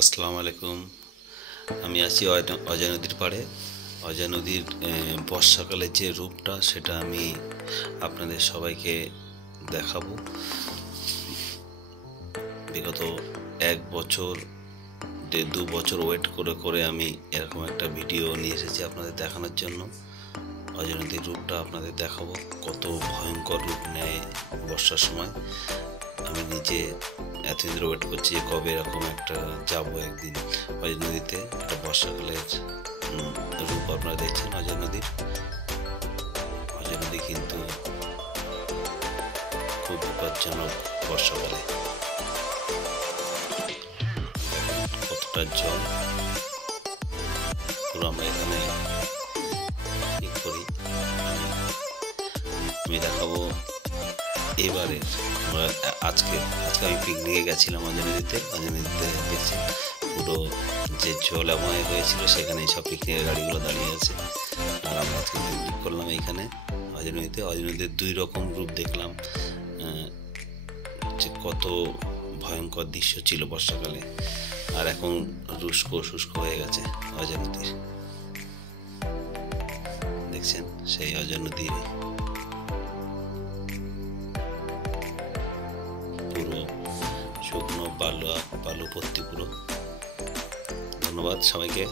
আসসালামু আলাইকুম। আমি আছি অজয় নদীর পাড়ে। অজয় নদীর বর্ষাকালের যে রূপটা সেটা আমি আপনাদের সবাইকে দেখাবো। বিগত ১ বছর ১.৫-২ বছর ওয়েট করে করে আমি এরকম একটা ভিডিও নিয়ে এসেছি আপনাদের দেখানোর জন্য। অজয় নদীর রূপটা আপনাদের দেখাবো, কত ভয়ঙ্কর রূপ নেয় বর্ষার সময়। আমি নিজে এতদিন ধরে ওয়েট করছি যে কবে এরকম একটা যাবো একদিন অজয় নদীতে। একটা বর্ষাকালের রূপ আপনারা দেখছেন অজয় নদীর। অজয় নদী কিন্তু খুব বিপজ্জনক বর্ষাকালে। কতটা জল পুরো আমরা এখানে ঠিক করি। আমি দেখাবো এবারের আজকে আমি পিকনিকে গেছিলাম অজয় নদীতে দেখছি পুরো যে জলাময় হয়েছিল সেখানে সব পিকনিকের গাড়িগুলো দাঁড়িয়ে আছে। আর আমরা আজকে পিকনিক করলাম এইখানে অজয় নদীতে। অজয় নদীর ২ রকম রূপ দেখলাম, যে কত ভয়ঙ্কর দৃশ্য ছিল বর্ষাকালে, আর এখন শুষ্ক হয়ে গেছে অজয় নদীর। দেখছেন সেই অজয় নদীর পুরো শুকনো বালু ভর্তি পুরো। ধন্যবাদ সবাইকে।